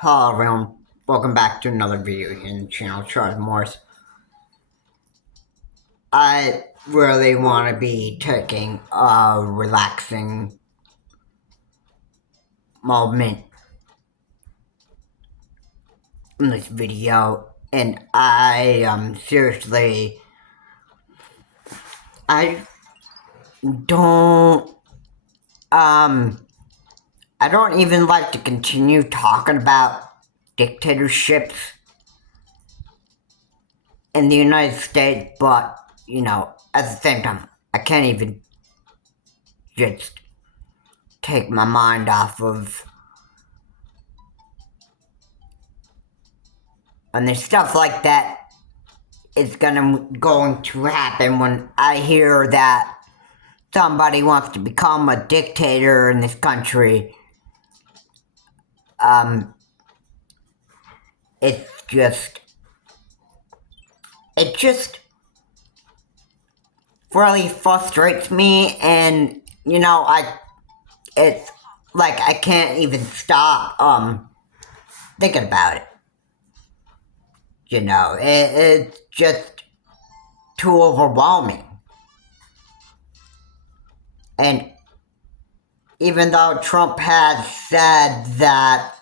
Hello everyone, welcome back to another video here in the channel, Charles Morris. I really want to be taking a relaxing moment in this video, and seriously, I don't, I don't even like to continue talking about dictatorships in the United States, but, at the same time, I can't even just take my mind off of. And there's stuff like that is going to happen when I hear that somebody wants to become a dictator in this country. It just really frustrates me, and it's like I can't even stop thinking about it. It's just too overwhelming. And even though Trump has said that,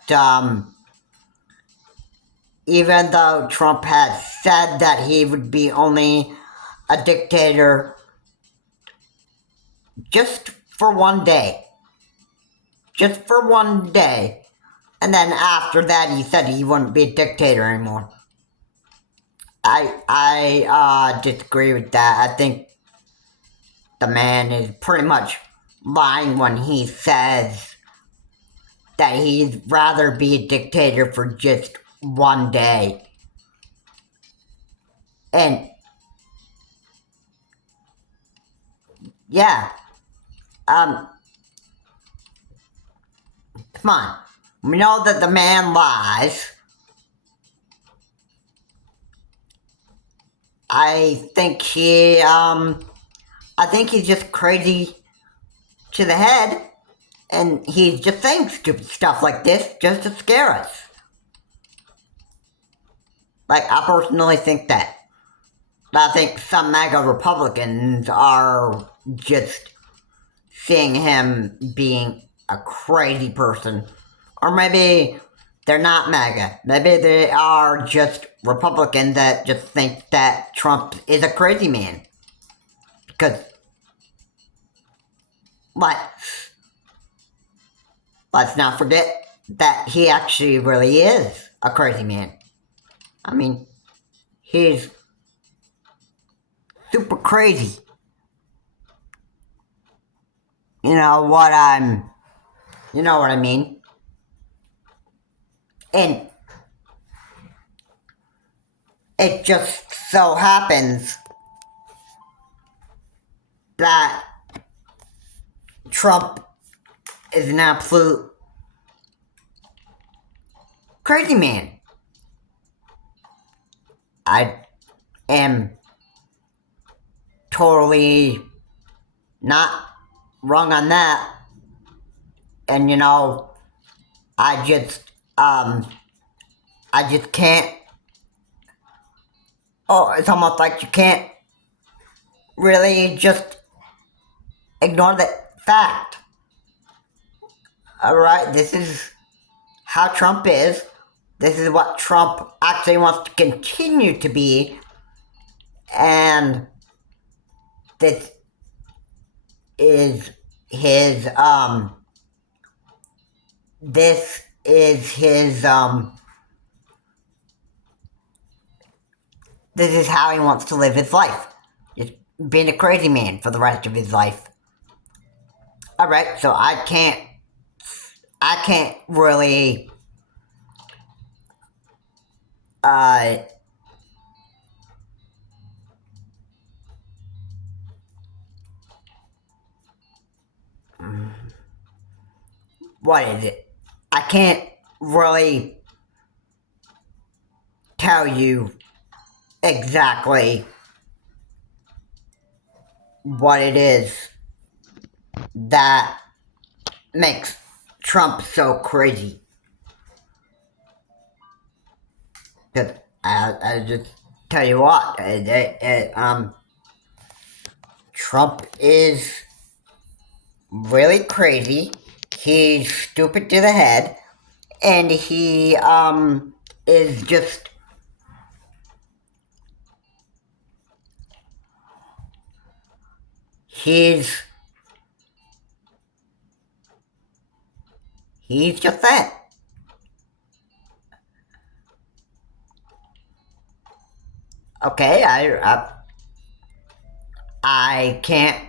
he would be only a dictator just for one day. Just for one day. And then after that, he said he wouldn't be a dictator anymore. I disagree with that. I think the man is pretty much lying when he says that he'd rather be a dictator for just one day. And yeah, come on. We know that the man lies. I think he's just crazy to the head, and he's just saying stupid stuff like this just to scare us. Like, I personally think that. I think some MAGA Republicans are just seeing him being a crazy person. Or maybe they're not MAGA. Maybe they are just Republicans that just think that Trump is a crazy man. Because let's not forget that he actually really is a crazy man. I mean, he's super crazy. You know what I mean? And it just so happens that Trump is an absolute crazy man. I am totally not wrong on that. And I just can't. Oh, it's almost like you can't really just ignore that fact. Alright, this is how Trump is. This is what Trump actually wants to continue to be. And this is his, this is how he wants to live his life. Just being a crazy man for the rest of his life. Alright, so I can't really, what is it? I can't really tell you exactly what it is that makes Trump so crazy. Because I just tell you what, Trump is really crazy. He's stupid to the head, and he is just he's just that. Okay, I can't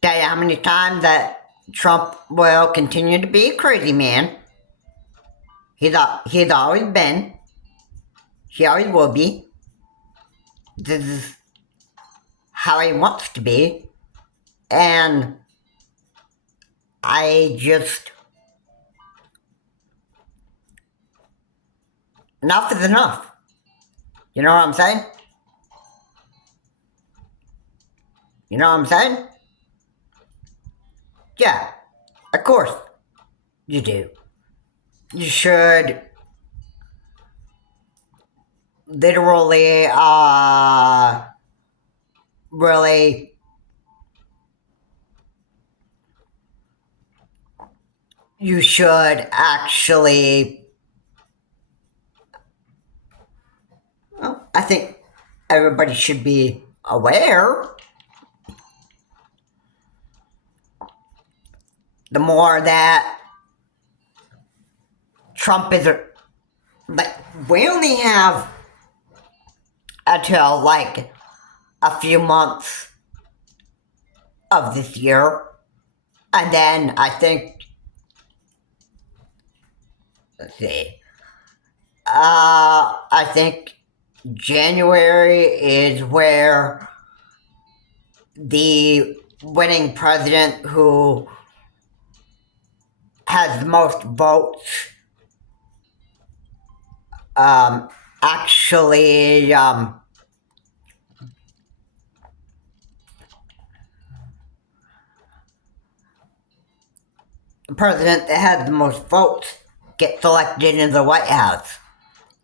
tell you how many times that Trump will continue to be a crazy man. He's always been. He always will be. This is how he wants to be. And I just... enough is enough. You know what I'm saying? You know what I'm saying? Yeah, of course you do. You should literally, really, you should actually, well, I think everybody should be aware. The more that Trump is, like, we only have until like a few months of this year, and then I think, let's see, I think January is where the winning president who has the most votes actually the president that has the most votes gets elected into the White House.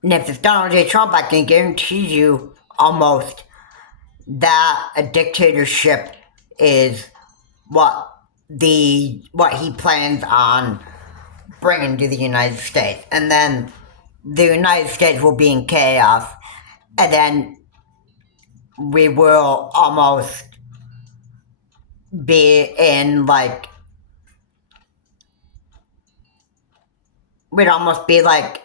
And if it's Donald J. Trump, I can guarantee you almost that a dictatorship is what he plans on bringing to the United States. And then the United States will be in chaos, and then we will almost be in, like, we'd almost be like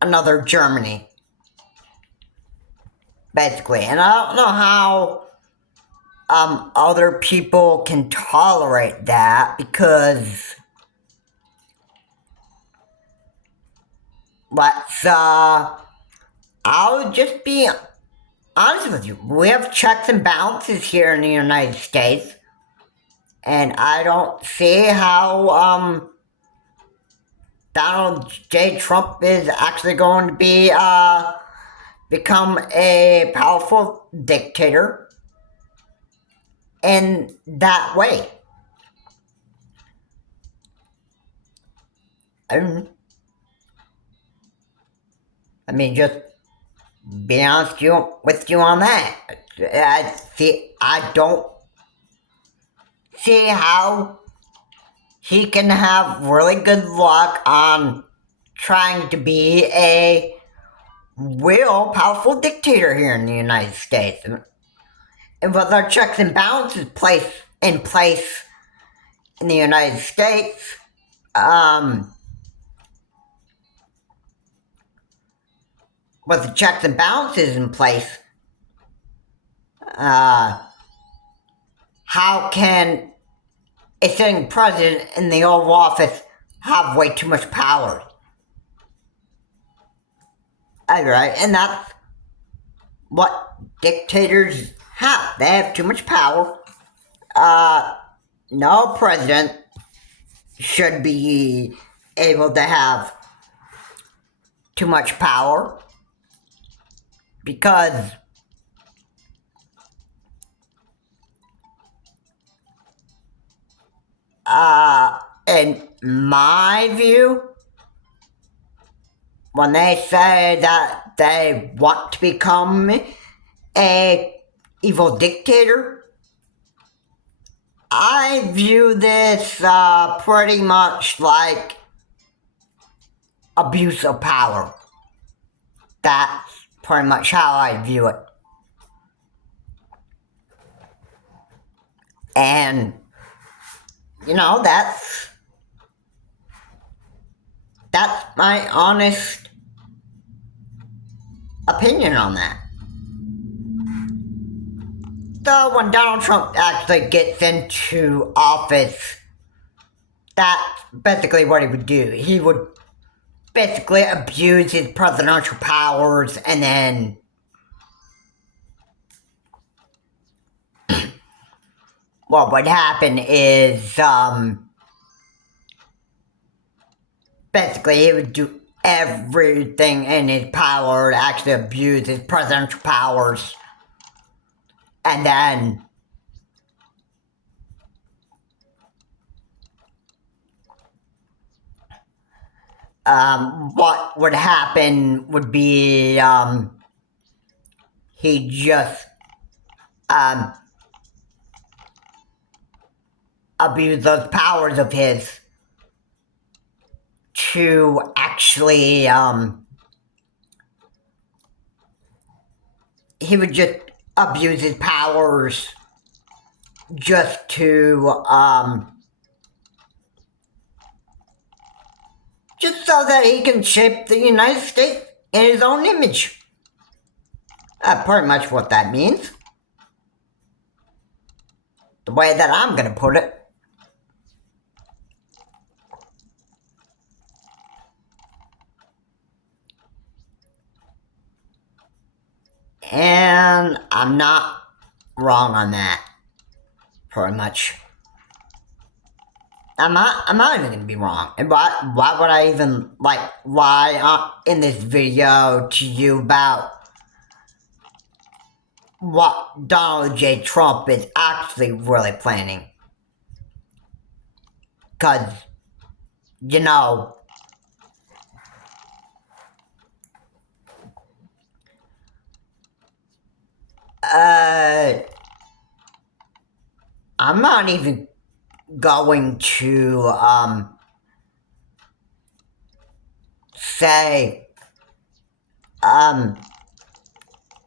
another Germany, basically. And I don't know how other people can tolerate that, because I'll just be honest with you. We have checks and balances here in the United States, and I don't see how Donald J. Trump is actually going to be become a powerful dictator in that way. I mean, just be honest with you on that. I don't see how he can have really good luck on trying to be a real powerful dictator here in the United States. And with our checks and balances in place in the United States, with the checks and balances in place, how can a sitting president in the Oval Office have way too much power? Right, and that's what dictators have. They have too much power. No president should be able to have too much power, because in my view, when they say that they want to become a evil dictator, I view this pretty much like abuse of power. That's pretty much how I view it. And, you know, that's my honest opinion on that. So when Donald Trump actually gets into office, that's basically what he would do. He would basically abuse his presidential powers, and then what would happen is basically he would do everything in his power to actually abuse his presidential powers, and then what would happen would be he just abuse those powers of his to actually he would just abuse his powers just to just so that he can shape the United States in his own image. Pretty much what that means. The way that I'm gonna put it. And I'm not wrong on that. Pretty much. I'm not even gonna be wrong. And why would I even lie in this video to you about what Donald J. Trump is actually really planning? Cause, you know, I'm not even going to say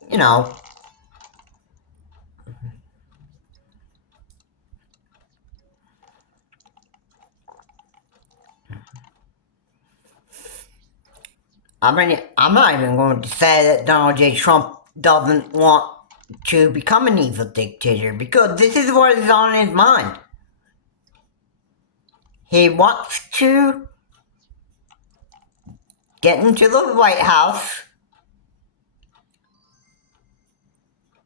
you know, I'm not even going to say that Donald J. Trump doesn't want to become an evil dictator, because this is what is on his mind. He wants to get into the White House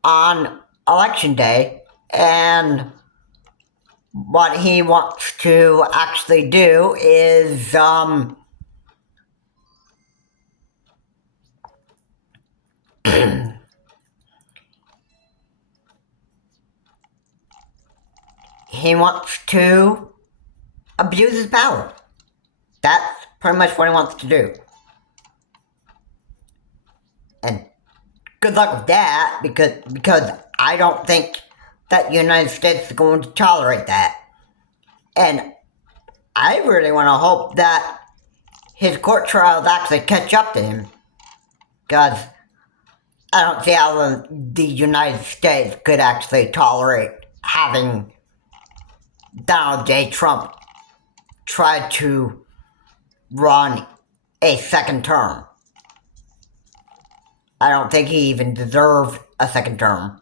on election day, and what he wants to actually do is he wants to abuse his power. That's pretty much what he wants to do. And good luck with that, because I don't think that the United States is going to tolerate that. And I really want to hope that his court trials actually catch up to him, because I don't see how the United States could actually tolerate having Donald J. Trump try to run a second term. I don't think he even deserved a second term.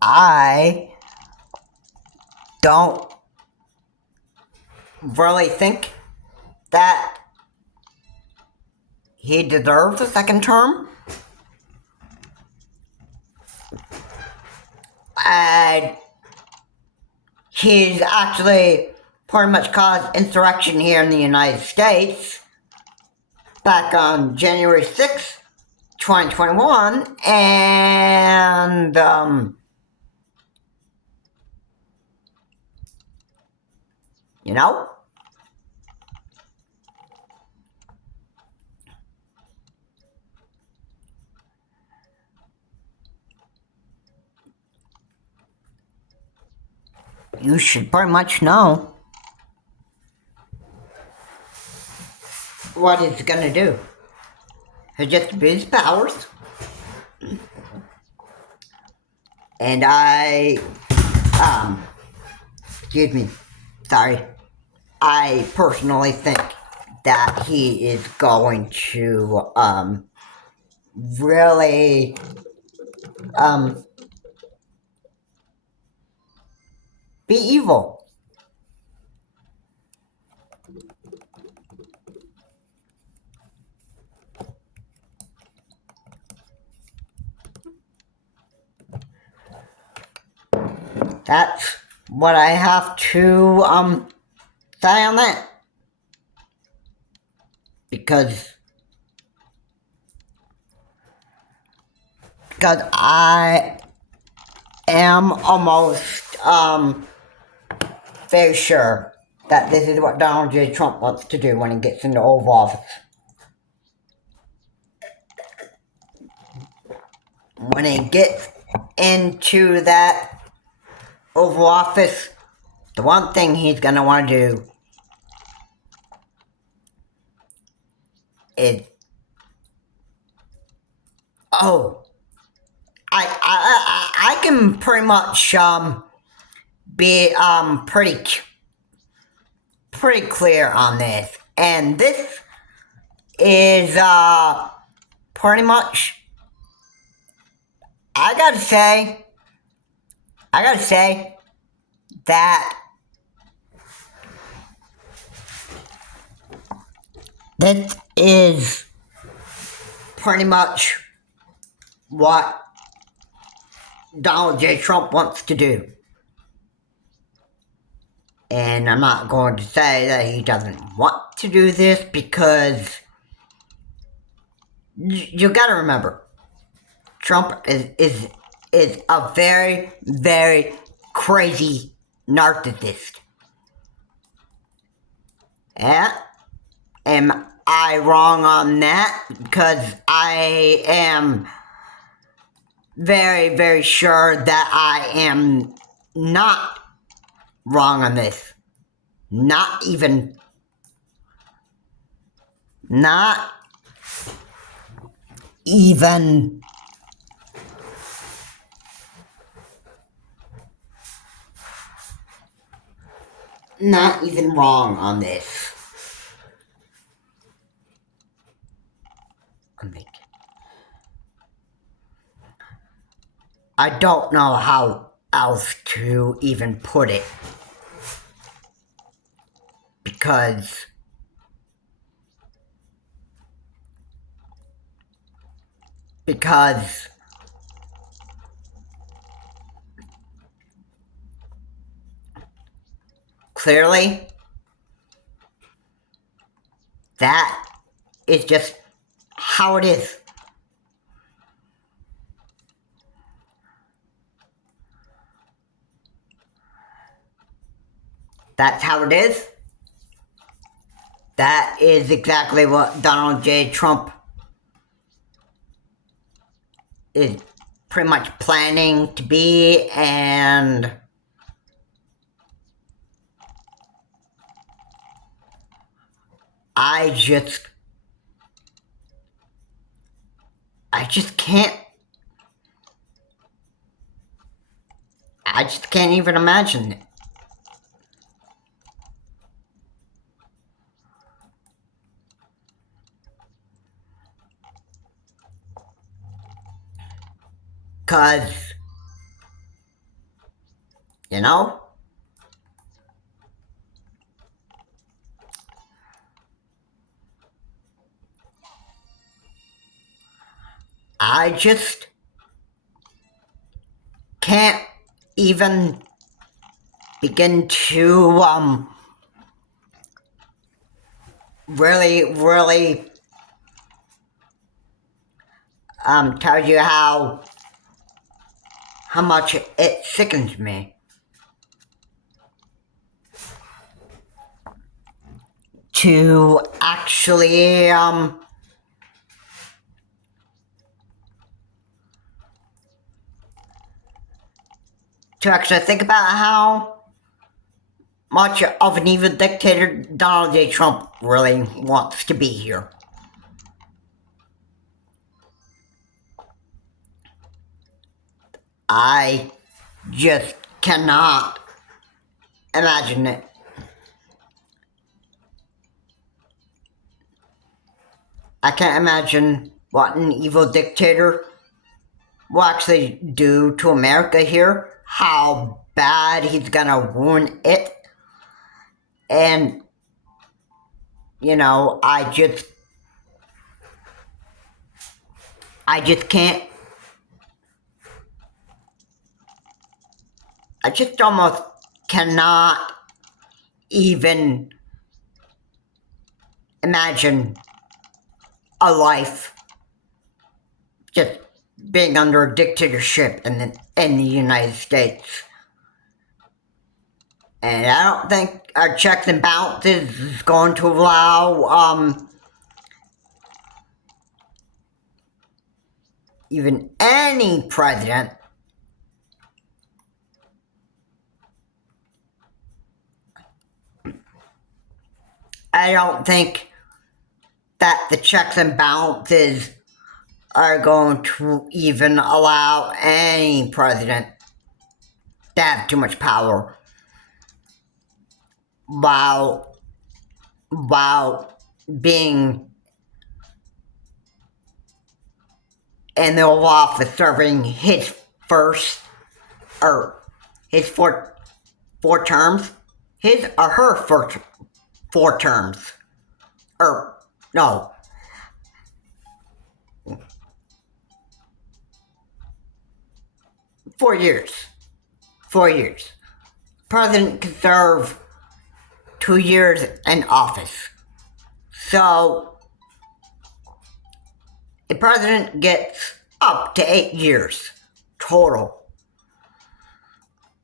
I don't really think that he deserves a second term. And he's actually pretty much caused insurrection here in the United States back on January 6th, 2021, and You know? You should pretty much know what he's gonna do. He'll just abuse powers. And excuse me, sorry. I personally think that he is going to, really, be evil. That's what I have to, say on that. Because I am almost, very sure that this is what Donald J. Trump wants to do when he gets into Oval Office. When he gets into that Oval Office, the one thing he's gonna want to do is, I can pretty much be pretty clear on this, and this is pretty much, I gotta say that this is pretty much what Donald J. Trump wants to do. And I'm not going to say that he doesn't want to do this, because you gotta remember, Trump is a very, very crazy narcissist. Yeah? Am I wrong on that? Because I am very, very sure that I am not wrong on this. Not even wrong on this. I don't know how else to even put it, because clearly that is just how it is. That's how it is. That is exactly what Donald J. Trump is pretty much planning to be, and I just can't even imagine it. Because, you know, I just can't even begin to really tell you how much it sickens me. to actually think about how much of an evil dictator Donald J. Trump really wants to be here. I just cannot imagine it. I can't imagine what an evil dictator will actually do to America here, how bad he's gonna ruin it. And, I just can't. I just almost cannot even imagine a life just being under a dictatorship in the United States. And I don't think our checks and balances is going to allow even any president I don't think that the checks and balances are going to even allow any president to have too much power while being in the Oval Office serving his four terms, his or her four terms, no. 4 years. 4 years. President can serve 2 years in office. So, the president gets up to 8 years total.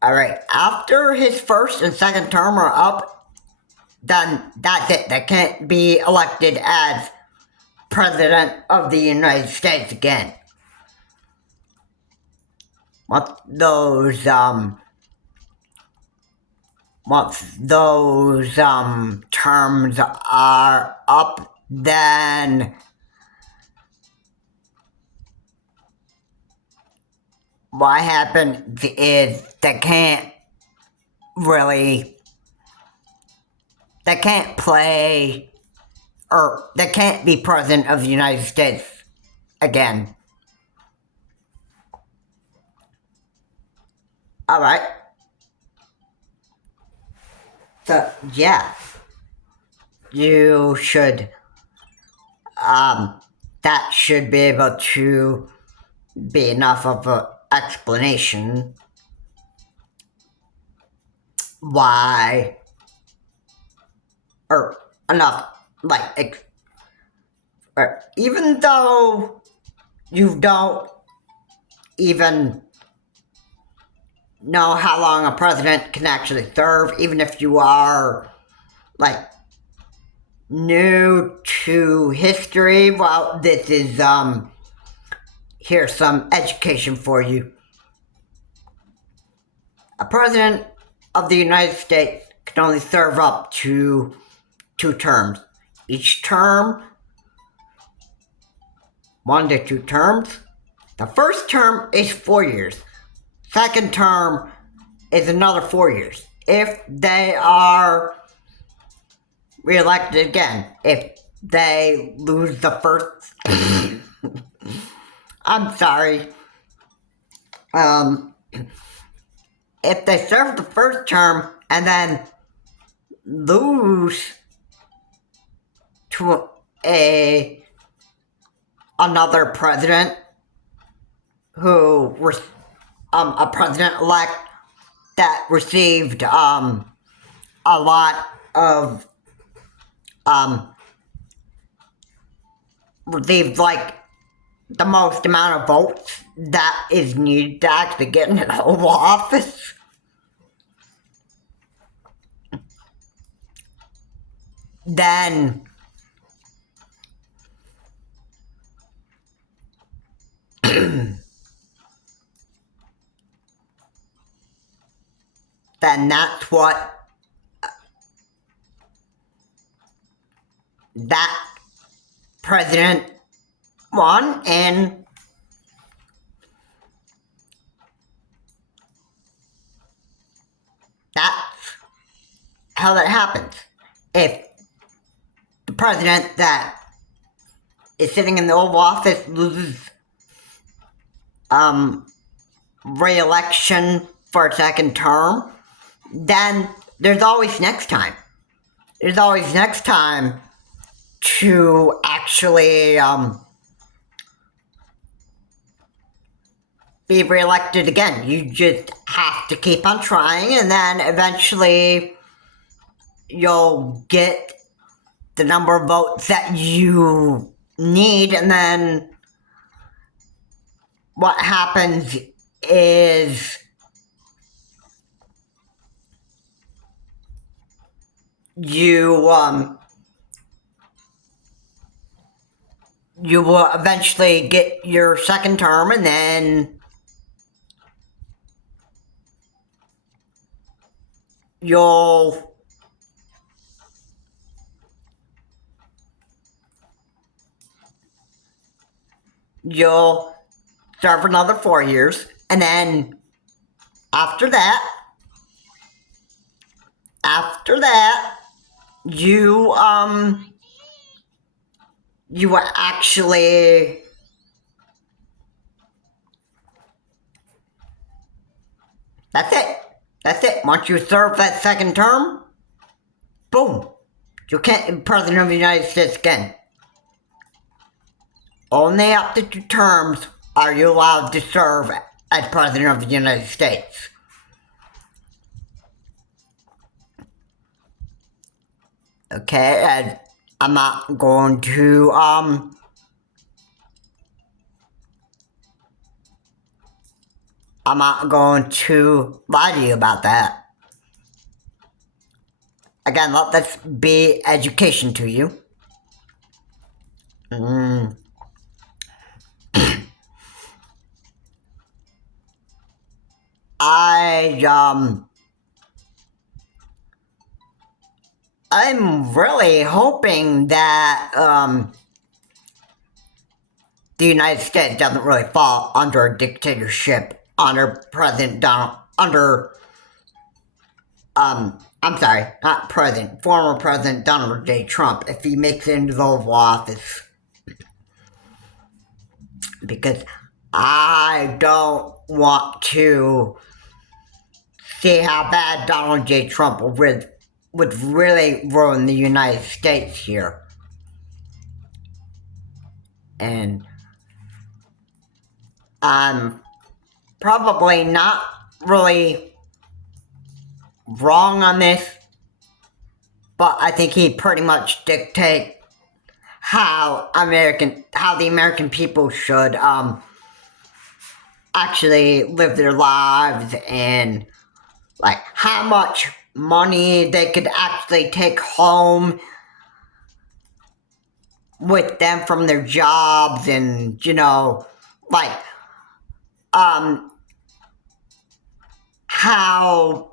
Alright, after his first and second term are up, then that's it. They can't be elected as President of the United States again. Once those terms are up, then what happens is they can't play, or they can't be President of the United States again. Alright. So, yeah. You should, that should be able to be enough of an explanation why, or enough, even though you don't even know how long a president can actually serve, even if you are, new to history, well, this is, here's some education for you. A president of the United States can only serve up to 2 terms. Each term, 1 to 2 terms. The first term is 4 years. Second term is another 4 years. If they are reelected again, if they lose the first... I'm sorry. If they serve the first term and then lose to another president who was a president-elect that received a lot of received the most amount of votes that is needed to actually get in the Oval Office. then then that's what that president won, and that's how that happens. If the president that is sitting in the Oval Office loses re-election for a second term, then there's always next time. There's always next time to actually be reelected again. You just have to keep on trying, and then eventually you'll get the number of votes that you need, and then what happens is you will eventually get your second term, and then you'll serve another 4 years, and then after that, you will actually that's it. Once you serve that second term, boom, you can't be president of the United States again. Only after 2 terms are you allowed to serve as president of the United States. Okay, and I'm not going to lie to you about that. Again, let this be education to you. I'm really hoping that the United States doesn't really fall under a dictatorship under former President Donald J. Trump, if he makes it into the Oval Office. Because I don't want to see how bad Donald J. Trump would really ruin the United States here. And I'm probably not really wrong on this, but I think he pretty much dictates how the American people should actually live their lives, and like how much money they could actually take home with them from their jobs, and like how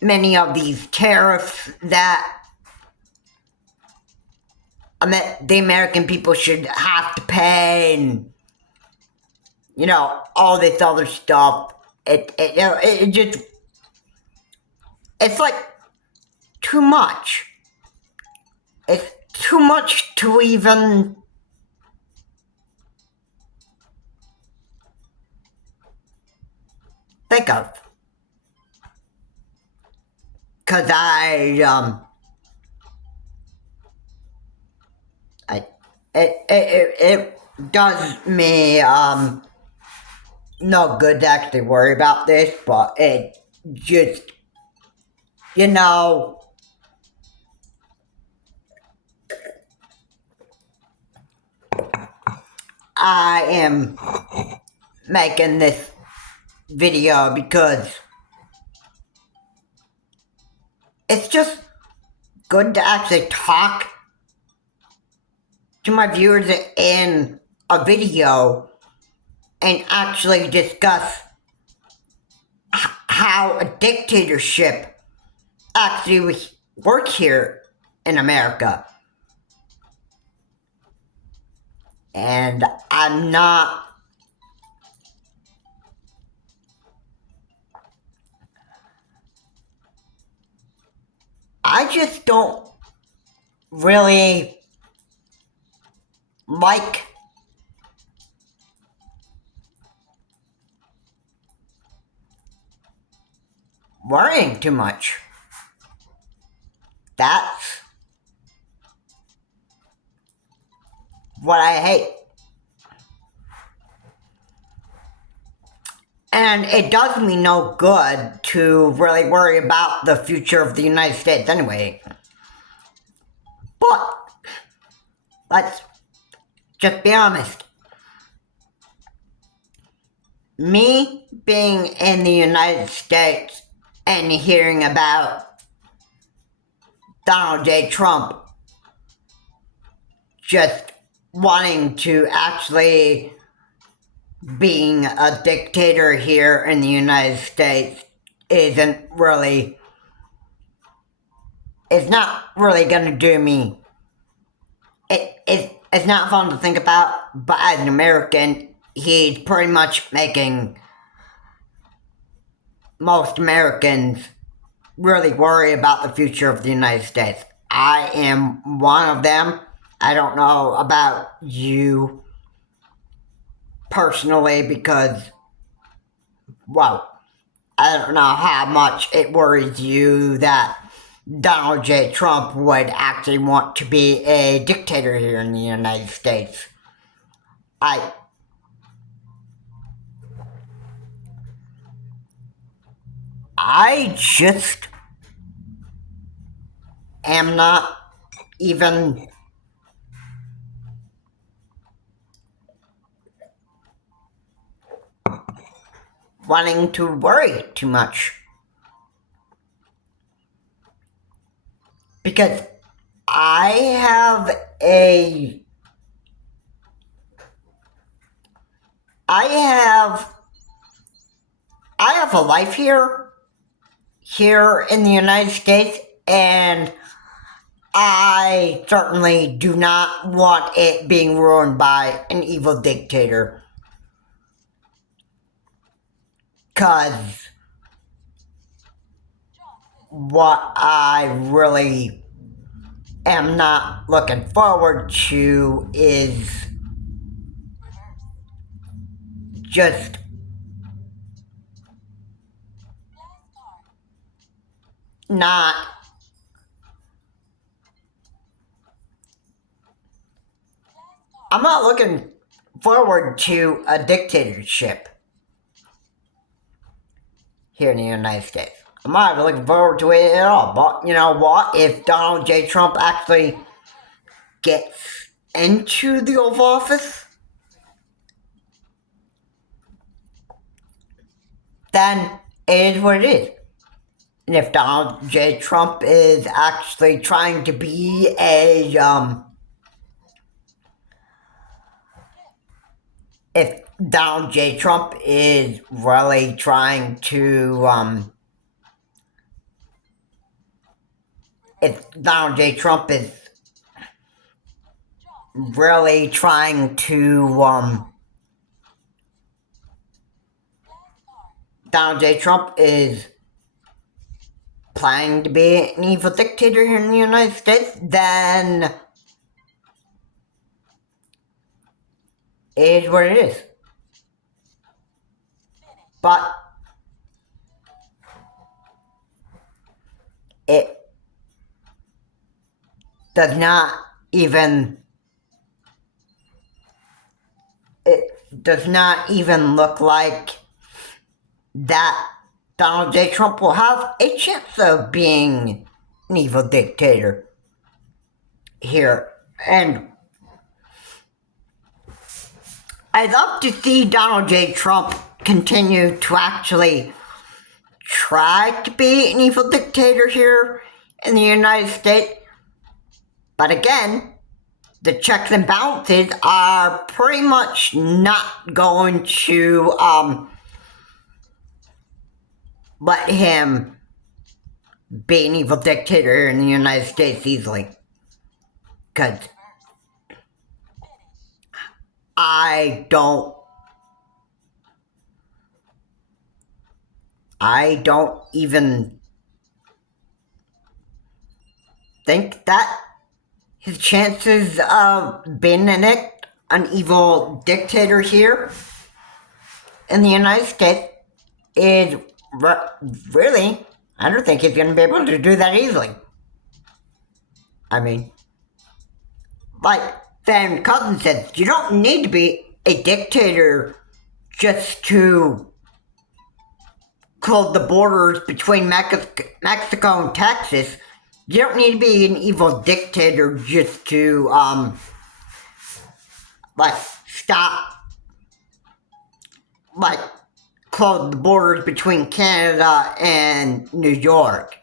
many of these tariffs that the American people should have to pay, and all this other stuff. It's like too much. It's too much to even think of. Cause it does me no good to actually worry about this, but it just I am making this video because it's just good to actually talk to my viewers in a video and actually discuss how a dictatorship actually works here in America. And I just don't really like worrying too much. That's what I hate. And it does me no good to really worry about the future of the United States anyway. But let's just be honest. Me being in the United States and hearing about Donald J. Trump just wanting to actually being a dictator here in the United States it's not really gonna do me. It's not fun to think about, but as an American, he's pretty much making most Americans really worry about the future of the United States. I am one of them. I don't know about you personally because, well, I don't know how much it worries you that Donald J. Trump would actually want to be a dictator here in the United States. I just am not even wanting to worry too much. Because I have a life here in the United States, and I certainly do not want it being ruined by an evil dictator. Because what I really am not looking forward to is just I'm not looking forward to a dictatorship here in the United States. I'm not even looking forward to it at all. But you know what? If Donald J. Trump actually gets into the Oval Office, then it is what it is. And if Donald J. Trump is actually trying to be if Donald J. Trump is really trying to, if Donald J. Trump is really trying to, Donald J. Trump is planning to be an evil dictator here in the United States, then it is what it is. But it does not even look like that Donald J. Trump will have a chance of being an evil dictator here. And I'd love to see Donald J. Trump continue to actually try to be an evil dictator here in the United States, But again, the checks and balances are pretty much not going to let him be an evil dictator in the United States easily. Because I don't even think that his chances of being an evil dictator here in the United States is really, I don't think he's going to be able to do that easily. I mean, like Van Cousin says, you don't need to be a dictator just to close the borders between Mexico and Texas. You don't need to be an evil dictator just to, close the borders between Canada and New York.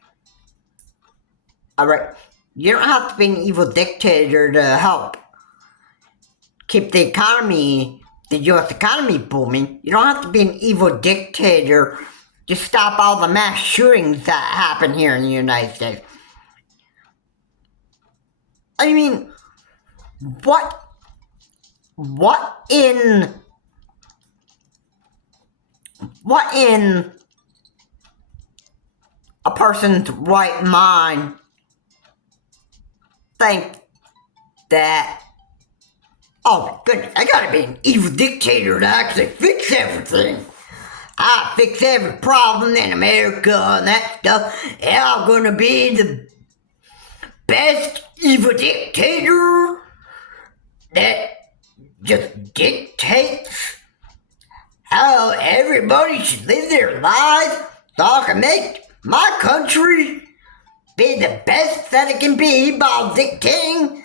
Alright, you don't have to be an evil dictator to help keep the US economy booming. You don't have to be an evil dictator to stop all the mass shootings that happen here in the United States. I mean, what in a person's right mind think that, oh goodness, I gotta be an evil dictator to actually fix everything. I fix every problem in America and that stuff, and I'm gonna be the best evil dictator that just dictates how everybody should live their lives so I can make my country be the best that it can be by dictating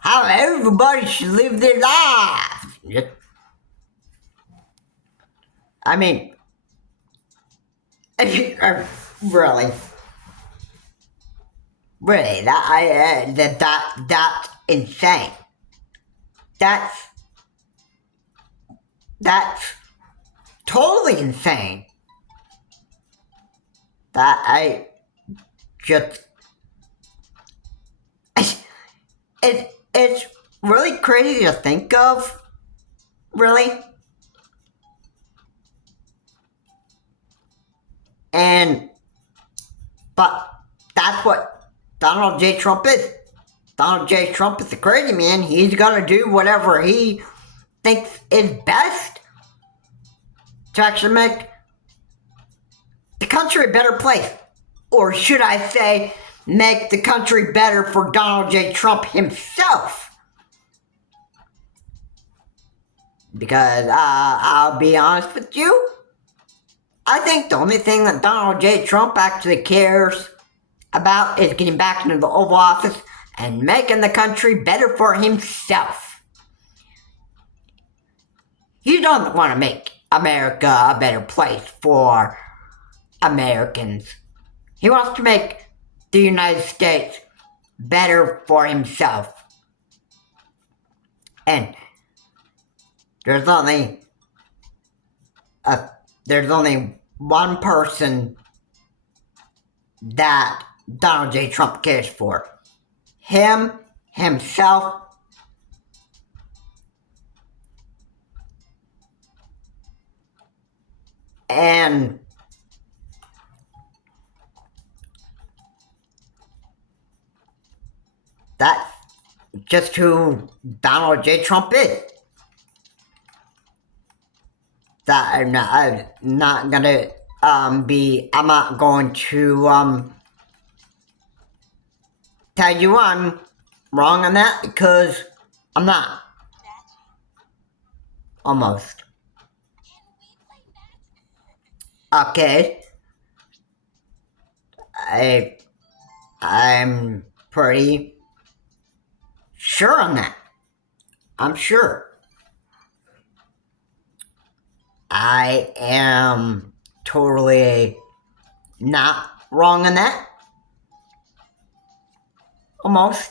how everybody should live their lives. I mean, really, that's insane. That's totally insane. That I just, it's really crazy to think of, really. But that's what Donald J. Trump is. Donald J. Trump is a crazy man. He's gonna do whatever he thinks is best to actually make the country a better place. Or should I say, make the country better for Donald J. Trump himself. Because I'll be honest with you, I think the only thing that Donald J. Trump actually cares about is getting back into the Oval Office and making the country better for himself. He doesn't want to make America a better place for Americans. He wants to make the United States better for himself. And there's only one person that Donald J. Trump cares for. Himself, and that's just who Donald J. Trump is. That I'm not going to tell you I'm wrong on that, because I'm not. Almost. Okay. I'm pretty sure on that. I'm sure. I am totally not wrong on that. Almost.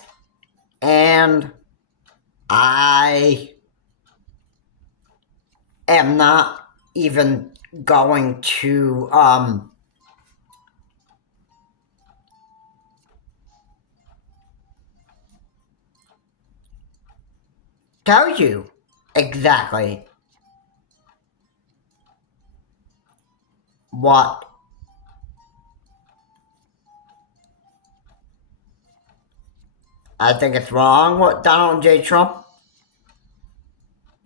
And I am not even going to tell you exactly what I think it's wrong what Donald J. Trump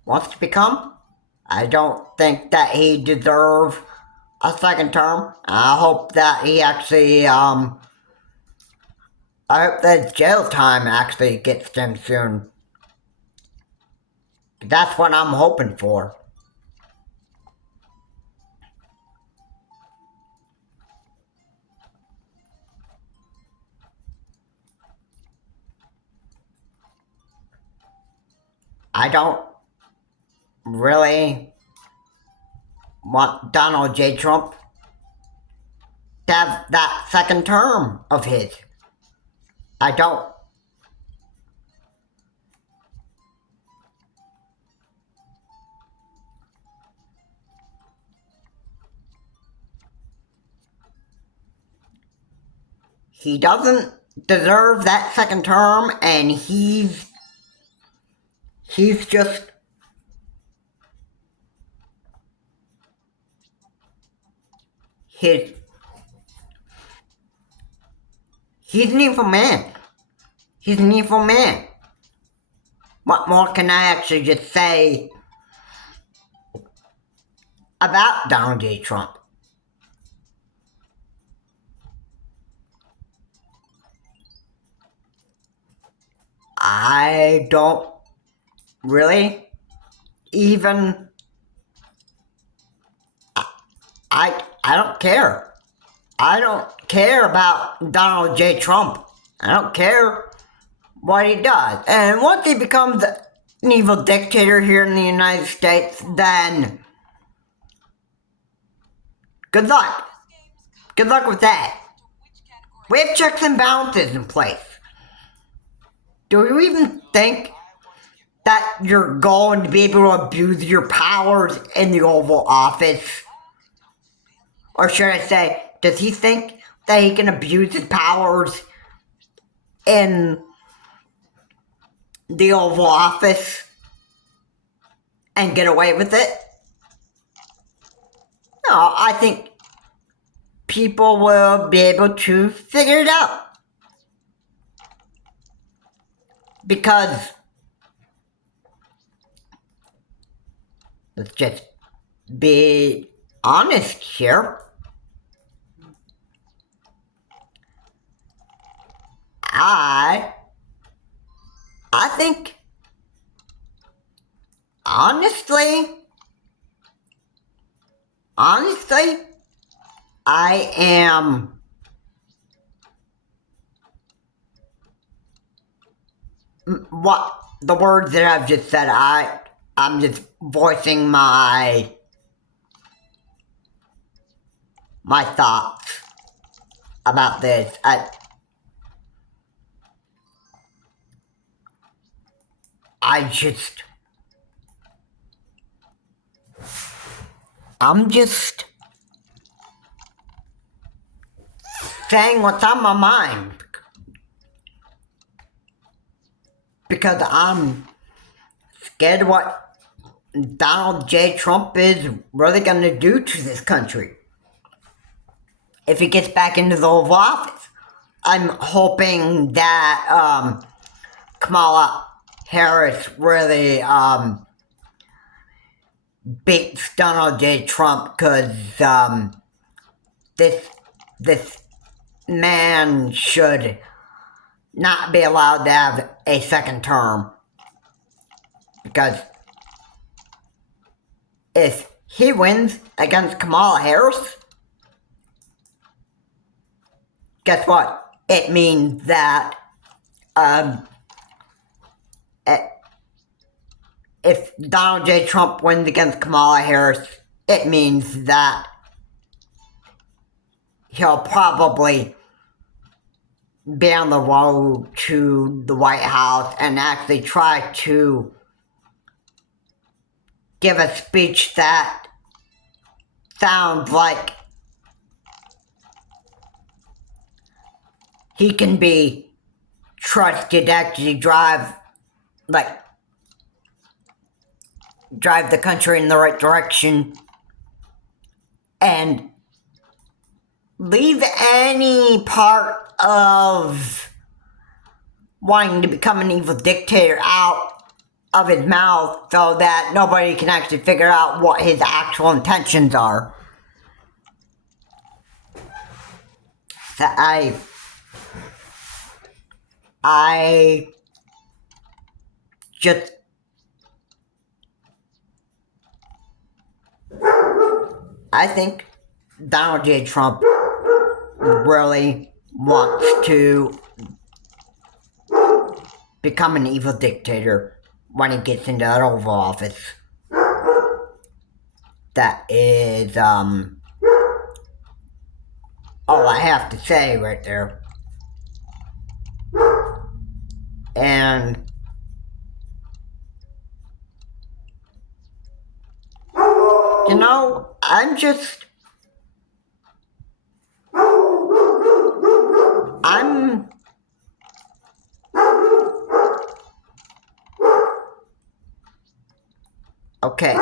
wants to become. I don't think that he deserves a second term. I hope that he actually, I hope that his jail time actually gets to him soon. That's what I'm hoping for. I don't really want Donald J. Trump to have that second term of his. I don't. He doesn't deserve that second term, and he's just he's an evil man. He's an evil man. What more can I actually just say about Donald J. Trump? I don't really even. I don't care. I don't care about Donald J. Trump. I don't care what he does. And once he becomes an evil dictator here in the United States, then good luck. Good luck with that. We have checks and balances in place. Do you even think that you're going to be able to abuse your powers in the Oval Office? Or should I say, does he think that he can abuse his powers in the Oval Office and get away with it? No, I think people will be able to figure it out. Because, let's just be honest here. I think, honestly, I am what the words that I've just said. I'm just voicing my thoughts about this. I'm just saying what's on my mind. Because I'm scared of what Donald J. Trump is really going to do to this country if he gets back into the Oval Office. I'm hoping that Kamala Harris really beats Donald J. Trump, because this man should not be allowed to have a second term. Because if he wins against Kamala Harris, guess what? It means that if Donald J. Trump wins against Kamala Harris, it means that he'll probably be on the road to the White House and actually try to give a speech that sounds like he can be trusted to actually drive the country in the right direction and leave any part of wanting to become an evil dictator out of his mouth so that nobody can actually figure out what his actual intentions are. So I just I think Donald J. Trump really wants to become an evil dictator when he gets into that Oval Office. That is, all I have to say right there. And you know, okay.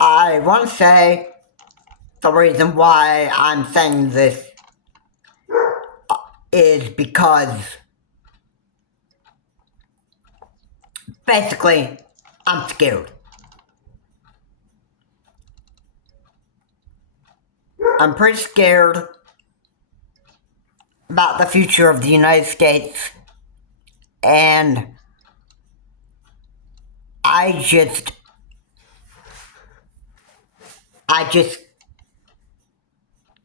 I want to say the reason why I'm saying this is because basically I'm scared. I'm pretty scared about the future of the United States, and I just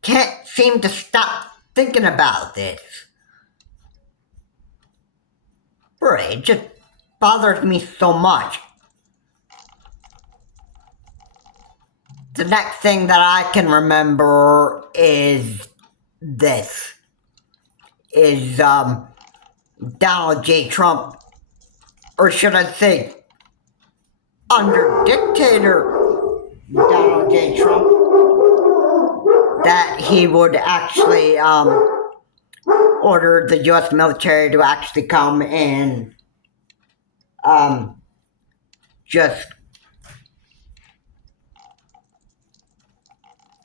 can't seem to stop thinking about this. Really, it just bothers me so much. The next thing that I can remember is this. Is, Donald J. Trump, or should I say, under dictator Donald J. Trump, that he would actually, order the U.S. military to actually come and,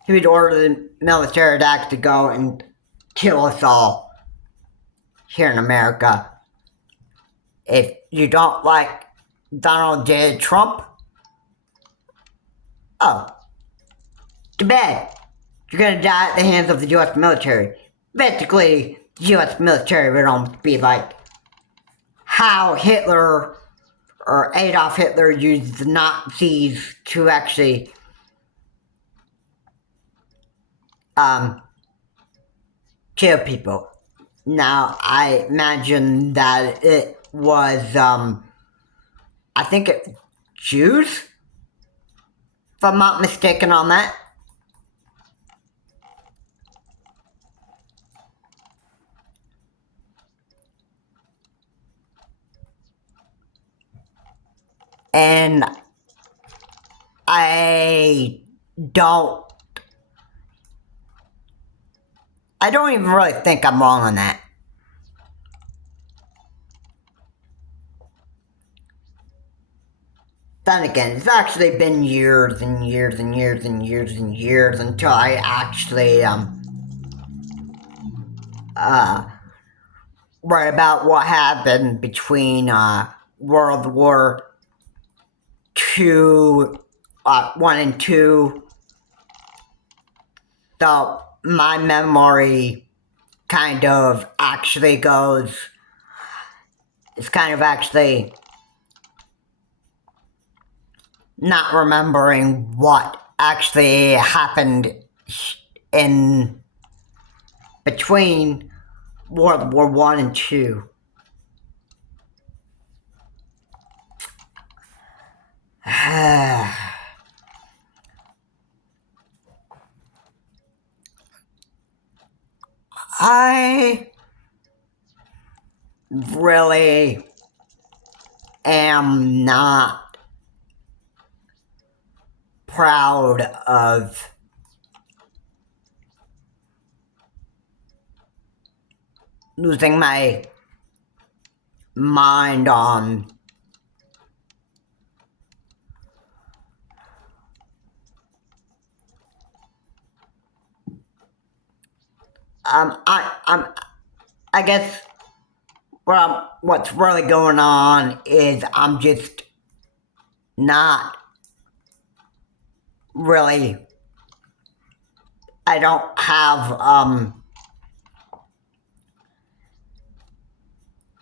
he would order the military to actually go and kill us all here in America. If you don't like Donald J. Trump, oh, too bad. You're gonna die at the hands of the U.S. military. Basically, the U.S. military would almost be like how Hitler or Adolf Hitler used the Nazis to actually kill people. Now, I imagine that it was, I think it Jews, if I'm not mistaken on that. And I don't even really think I'm wrong on that. Then again, it's actually been years and years and years and years and years until I actually, read about what happened between, World War II, 1 and 2. So, my memory kind of actually goes, it's kind of actually not remembering what actually happened in between World War 1 and 2. I really am not proud of losing my mind on I guess what's really going on is I'm just not really, I don't have, I'm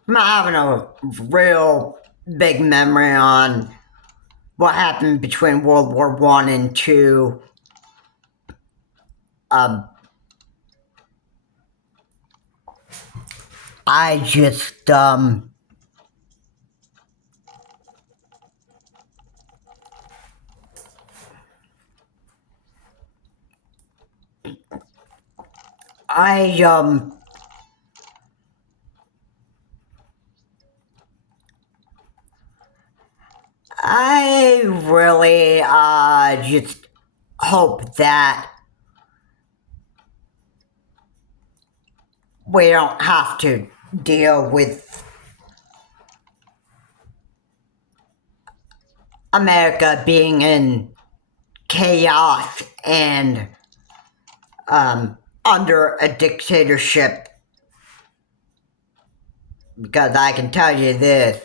not having a real big memory on what happened between World War I and II. I just, I really, just hope that we don't have to deal with America being in chaos and under a dictatorship, because I can tell you this,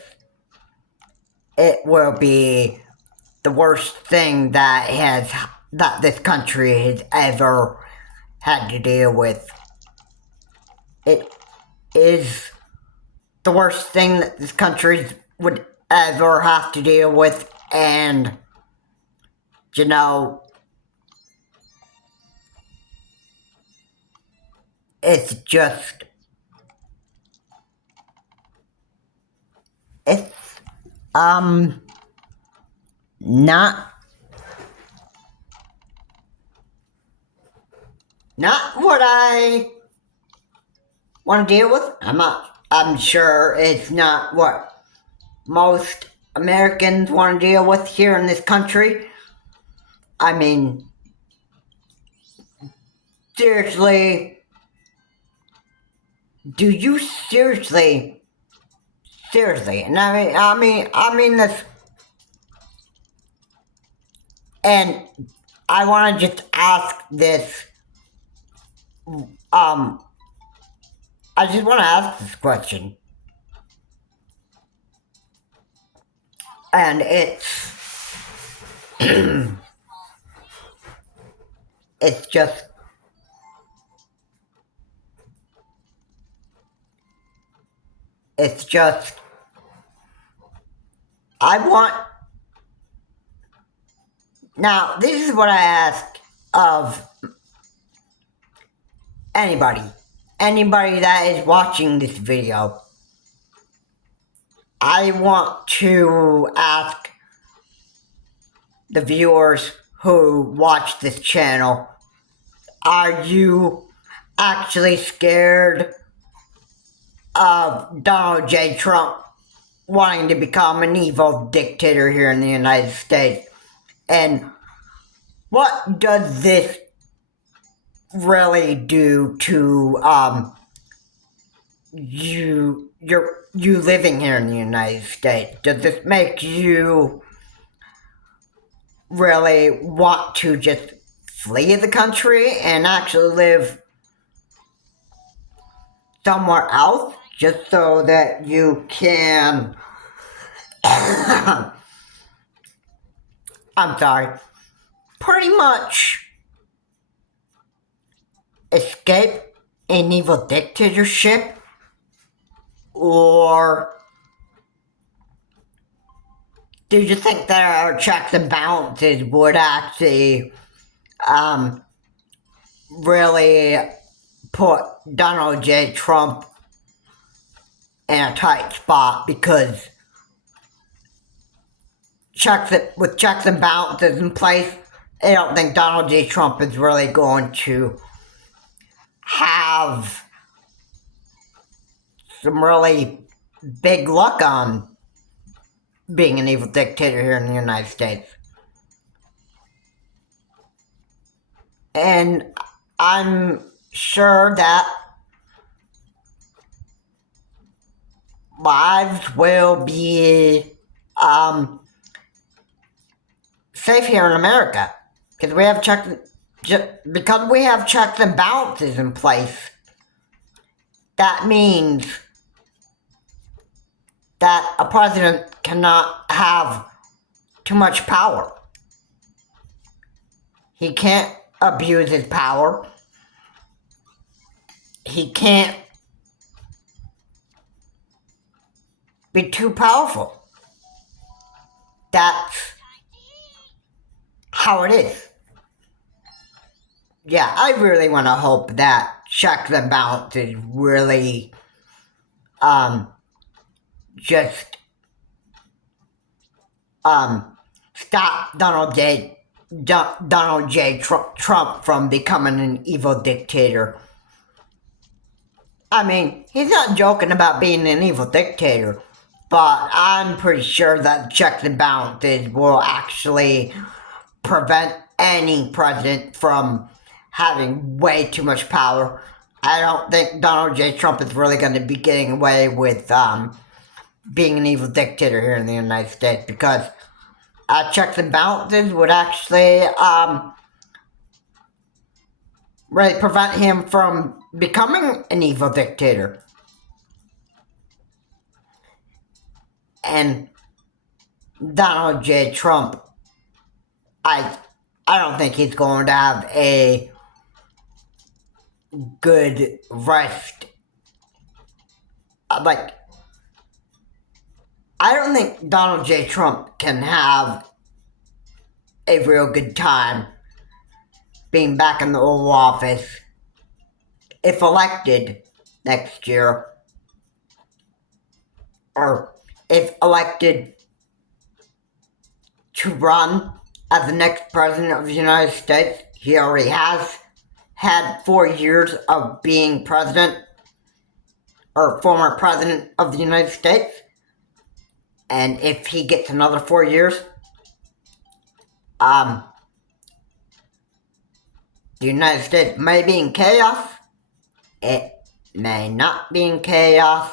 it will be the worst thing that this country has ever had to deal with. It is the worst thing that this country would ever have to deal with, and you know, it's just, it's not what I want to deal with. I'm sure it's not what most Americans want to deal with here in this country. I mean, seriously, do you seriously, and I mean this, and I want to just ask this, I just want to ask this question, and it's, it's just, now this is what I ask of anybody that is watching this video. I want to ask the viewers who watch this channel, are you actually scared of Donald J. Trump wanting to become an evil dictator here in the United States? And what does this really do to you living here in the United States? Does this make you really want to just flee the country and actually live somewhere else just so that you can I'm sorry, pretty much escape an evil dictatorship? Or do you think that our checks and balances would actually really put Donald J. Trump in a tight spot? Because with checks and balances in place, I don't think Donald J. Trump is really going to have some really big luck on being an evil dictator here in the United States. And I'm sure that lives will be safe here in America because we have checks and balances in place. That means that a president cannot have too much power. He can't abuse his power. He can't be too powerful. That's how it is. Yeah, I really want to hope that checks and balances really just stop Donald J. Trump from becoming an evil dictator. I mean, he's not joking about being an evil dictator, but I'm pretty sure that checks and balances will actually prevent any president from having way too much power. I don't think Donald J. Trump is really going to be getting away with being an evil dictator here in the United States because checks and balances would actually really prevent him from becoming an evil dictator. And Donald J. Trump, I don't think he's going to have a good rest. I don't think Donald J. Trump can have a real good time being back in the Oval Office if elected next year, or if elected to run as the next president of the United States. He already has had 4 years of being president, or former president of the United States. And if he gets another 4 years, the United States may be in chaos. It may not be in chaos.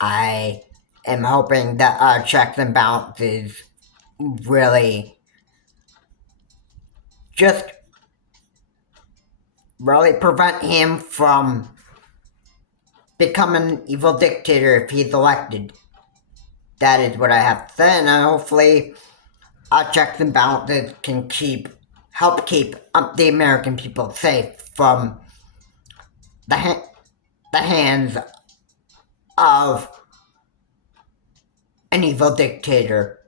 I am hoping that checks and balances really just really prevent him from becoming an evil dictator if he's elected. That is what I have to say, and hopefully checks and balances can help keep the American people safe from the hands of an evil dictator.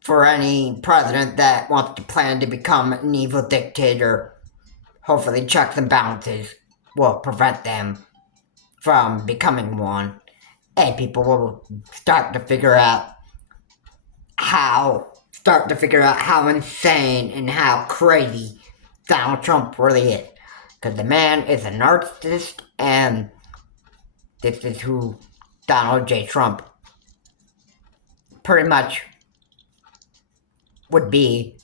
For any president that wants to plan to become an evil dictator, hopefully checks and balances will prevent them from becoming one. And people will start to figure out how insane and how crazy Donald Trump really is. Because the man is a narcissist, and this is who Donald J. Trump pretty much would be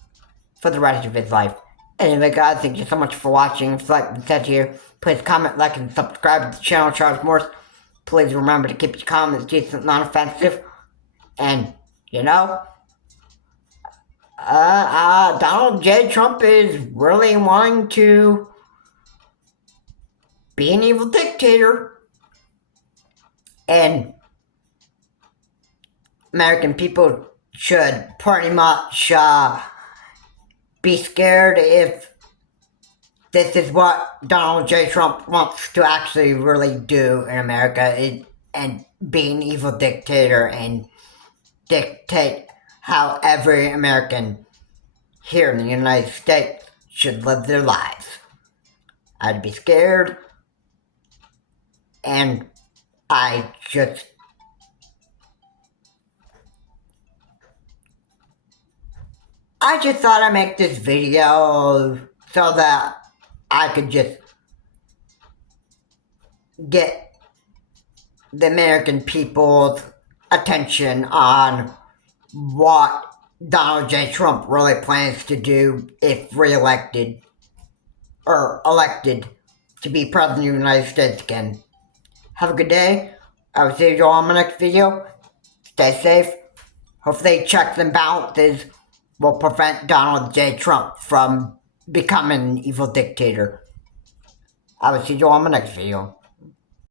for the rest of his life. Anyway, guys, thank you so much for watching. If you like what said here, please comment, like, and subscribe to the channel, Charles Morse. Please remember to keep your comments decent, non-offensive. And, Donald J. Trump is really wanting to be an evil dictator. And American people should pretty much be scared if this is what Donald J. Trump wants to actually really do in America, and be an evil dictator and dictate how every American here in the United States should live their lives. I'd be scared, and I just thought I'd make this video so that I could just get the American people's attention on what Donald J. Trump really plans to do if reelected or elected to be president of the United States again. Have a good day. I will see you all in my next video. Stay safe. Hopefully checks and balances will prevent Donald J. Trump from becoming an evil dictator. I will see you all in my next video.